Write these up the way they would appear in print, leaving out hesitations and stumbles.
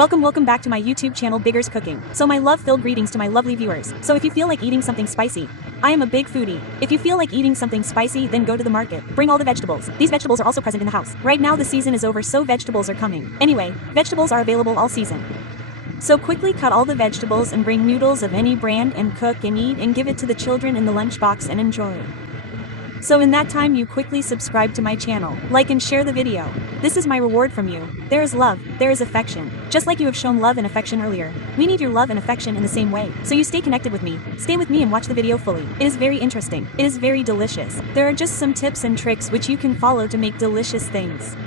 Welcome back to my YouTube channel Bigger's Cooking. So my love-filled greetings to my lovely viewers. So if you feel like eating something spicy, I am a big foodie. If you feel like eating something spicy, then go to the market. Bring all the vegetables. These vegetables are also present in the house. Right now the season is over, so vegetables are coming. Anyway, vegetables are available all season. So quickly cut all the vegetables and bring noodles of any brand and cook and eat and give it to the children in the lunchbox and enjoy. So in that time you quickly subscribe to my channel, like and share the video. This is my reward from you. There is love, there is affection. Just like you have shown love and affection earlier, we need your love and affection in the same way. So you stay connected with me, stay with me and watch the video fully. It is very interesting, it is very delicious. There are just some tips and tricks which you can follow to make delicious things.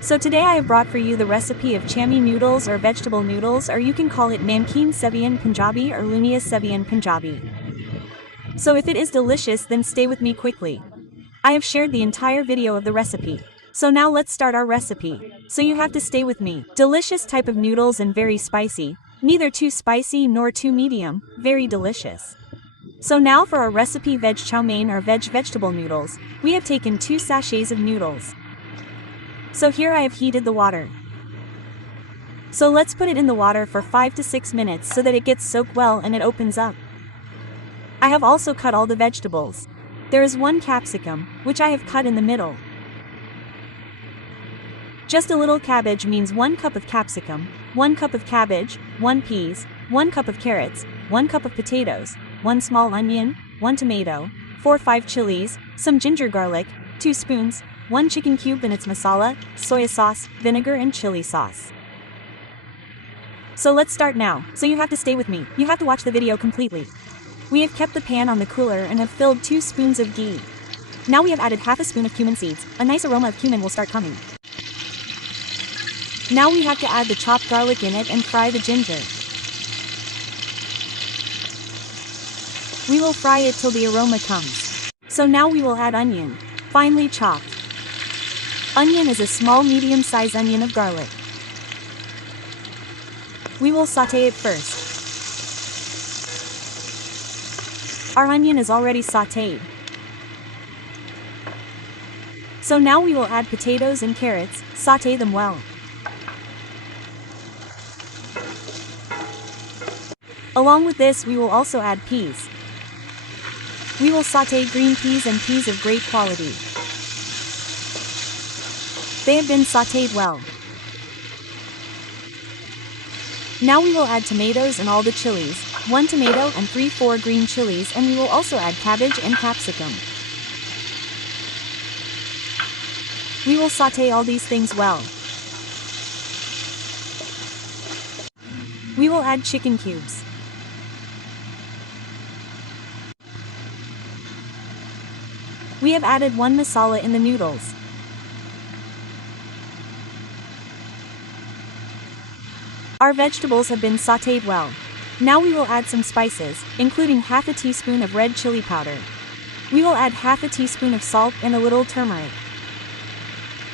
So today I have brought for you the recipe of Chowmein noodles or vegetable noodles, or you can call it Namkeen Sevian Punjabi or Lunia Sevian Punjabi. So if it is delicious, then stay with me quickly. I have shared the entire video of the recipe. So now let's start our recipe. So you have to stay with me. Delicious type of noodles and very spicy. Neither too spicy nor too medium, very delicious. So now for our recipe veg chowmein or vegetable noodles, we have taken 2 sachets of noodles. So here I have heated the water. So let's put it in the water for 5 to 6 minutes so that it gets soaked well and it opens up. I have also cut all the vegetables. There is 1 capsicum, which I have cut in the middle. Just a little cabbage means 1 cup of capsicum, 1 cup of cabbage, 1 peas, 1 cup of carrots, 1 cup of potatoes, 1 small onion, 1 tomato, 4-5 chilies, some ginger garlic, 2 spoons, 1 chicken cube and its masala, soy sauce, vinegar and chili sauce. So let's start now. So you have to stay with me, you have to watch the video completely. We have kept the pan on the cooler and have filled 2 spoons of ghee. Now we have added half a spoon of cumin seeds. A nice aroma of cumin will start coming. Now we have to add the chopped garlic in it and fry the ginger. We will fry it till the aroma comes. So now we will add onion, finely chopped. Onion is a small medium-sized onion of garlic. We will saute it first. Our onion is already sauteed. So now we will add potatoes and carrots, saute them well. Along with this we will also add peas. We will saute green peas and peas of great quality. They have been sauteed well. Now we will add tomatoes and all the chilies, 1 tomato and 3-4 green chilies, and we will also add cabbage and capsicum. We will saute all these things well. We will add chicken cubes. We have added 1 masala in the noodles. Our vegetables have been sauteed well. Now we will add some spices, including half a teaspoon of red chili powder. We will add half a teaspoon of salt and a little turmeric.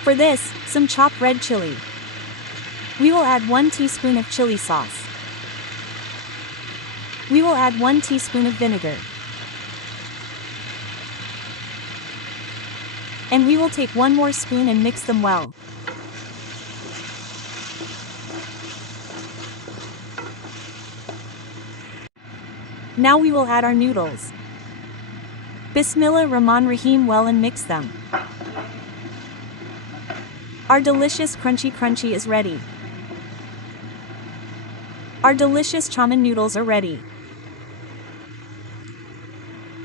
For this, some chopped red chili. We will add 1 teaspoon of chili sauce. We will add 1 teaspoon of vinegar. And we will take 1 more spoon and mix them well. Now we will add our noodles. Bismillah Rahman Rahim well and mix them. Our delicious crunchy is ready. Our delicious chowmein noodles are ready.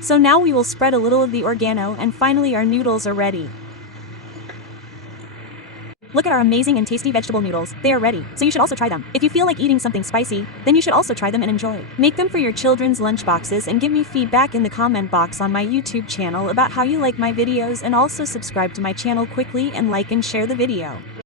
So now we will spread a little of the oregano and finally our noodles are ready. Look at our amazing and tasty vegetable noodles, they are ready, so you should also try them. If you feel like eating something spicy, then you should also try them and enjoy. Make them for your children's lunchboxes and give me feedback in the comment box on my YouTube channel about how you like my videos, and also subscribe to my channel quickly and like and share the video.